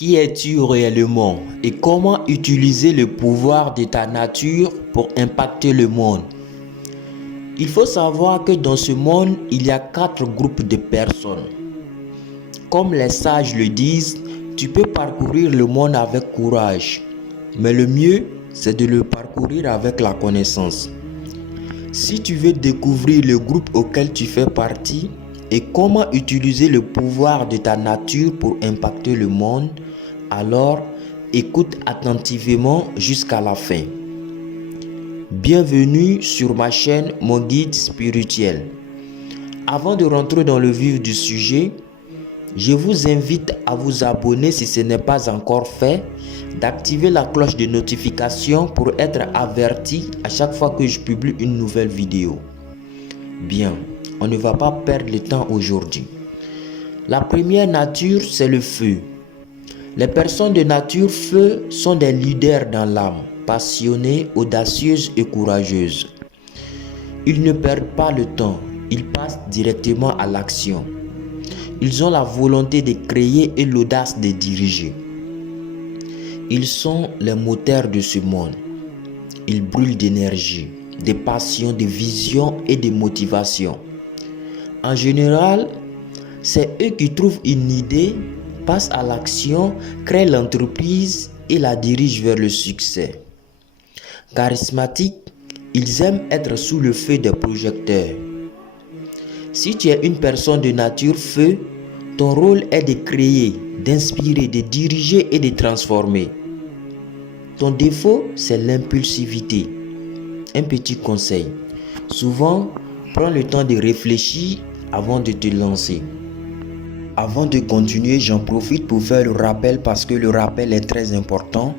Qui es-tu réellement et comment utiliser le pouvoir de ta nature pour impacter le monde? Il faut savoir que dans ce monde, il y a 4 groupes de personnes. Comme les sages le disent, tu peux parcourir le monde avec courage, mais le mieux, c'est de le parcourir avec la connaissance. Si tu veux découvrir le groupe auquel tu fais partie et comment utiliser le pouvoir de ta nature pour impacter le monde, alors écoute attentivement jusqu'à la fin. Bienvenue sur ma chaîne Mon Guide Spirituel. Avant de rentrer dans le vif du sujet, je vous invite à vous abonner si ce n'est pas encore fait, d'activer la cloche de notification pour être averti à chaque fois que je publie une nouvelle vidéo. Bien, on ne va pas perdre le temps aujourd'hui. La première nature, c'est le feu. Les personnes de nature feu sont des leaders dans l'âme, passionnées, audacieuses et courageuses. Ils ne perdent pas le temps, ils passent directement à l'action. Ils ont la volonté de créer et l'audace de diriger. Ils sont les moteurs de ce monde. Ils brûlent d'énergie, de passion, de vision et de motivation. En général, c'est eux qui trouvent une idée, passent à l'action, créent l'entreprise et la dirigent vers le succès. Charismatiques, ils aiment être sous le feu des projecteurs. Si tu es une personne de nature feu, ton rôle est de créer, d'inspirer, de diriger et de transformer. Ton défaut, c'est l'impulsivité. Un petit conseil. Souvent, prends le temps de réfléchir avant de te lancer. Avant de continuer, j'en profite pour faire le rappel parce que le rappel est très important.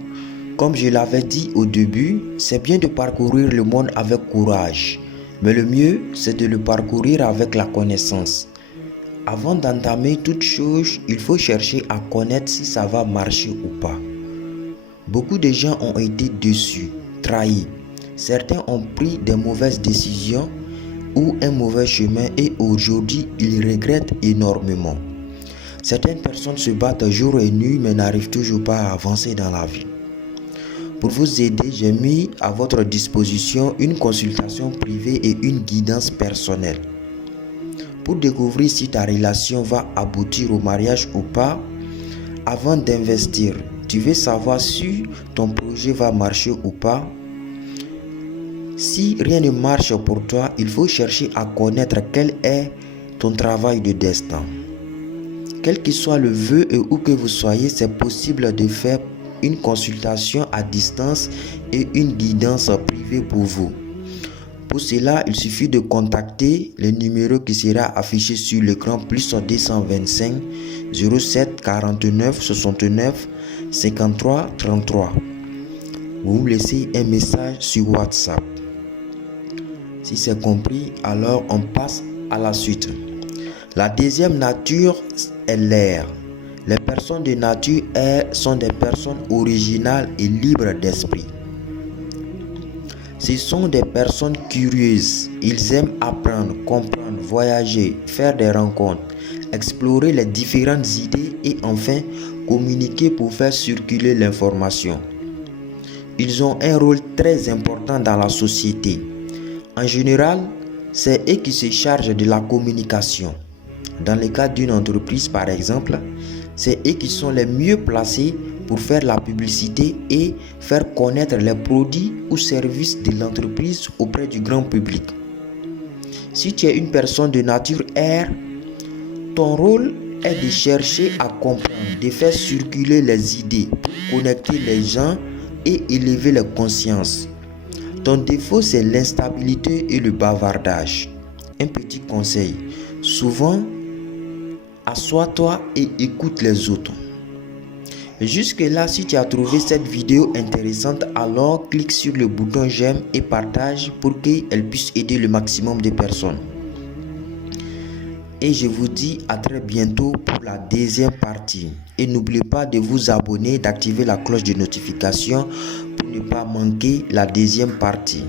Comme je l'avais dit au début, c'est bien de parcourir le monde avec courage. Mais le mieux, c'est de le parcourir avec la connaissance. Avant d'entamer toute chose, il faut chercher à connaître si ça va marcher ou pas. Beaucoup de gens ont été déçus, trahis. Certains ont pris des mauvaises décisions ou un mauvais chemin et aujourd'hui, ils regrettent énormément. Certaines personnes se battent jour et nuit mais n'arrivent toujours pas à avancer dans la vie. Pour vous aider, j'ai mis à votre disposition une consultation privée et une guidance personnelle. Pour découvrir si ta relation va aboutir au mariage ou pas, avant d'investir, tu veux savoir si ton projet va marcher ou pas. Si rien ne marche pour toi, il faut chercher à connaître quel est ton travail de destin. Quel que soit le vœu et où que vous soyez, c'est possible de faire une consultation à distance et une guidance privée pour vous. Pour cela, il suffit de contacter le numéro qui sera affiché sur l'écran plus 225 07 49 69 53 33. Vous me laissez un message sur WhatsApp. Si c'est compris, alors on passe à la suite. La deuxième nature est l'air. Les personnes de nature air sont des personnes originales et libres d'esprit. Ce sont des personnes curieuses. Ils aiment apprendre, comprendre, voyager, faire des rencontres, explorer les différentes idées et enfin communiquer pour faire circuler l'information. Ils ont un rôle très important dans la société. En général, c'est eux qui se chargent de la communication. Dans le cas d'une entreprise par exemple, c'est eux qui sont les mieux placés pour faire la publicité et faire connaître les produits ou services de l'entreprise auprès du grand public. Si tu es une personne de nature air, ton rôle est de chercher à comprendre, de faire circuler les idées, connecter les gens et élever les consciences. Ton défaut, c'est l'instabilité et le bavardage. Un petit conseil, souvent, assois-toi et écoute les autres. Jusque-là, si tu as trouvé cette vidéo intéressante, alors clique sur le bouton j'aime et partage pour qu'elle puisse aider le maximum de personnes. Et je vous dis à très bientôt pour la deuxième partie. Et n'oubliez pas de vous abonner, d'activer la cloche de notification pour ne pas manquer la deuxième partie.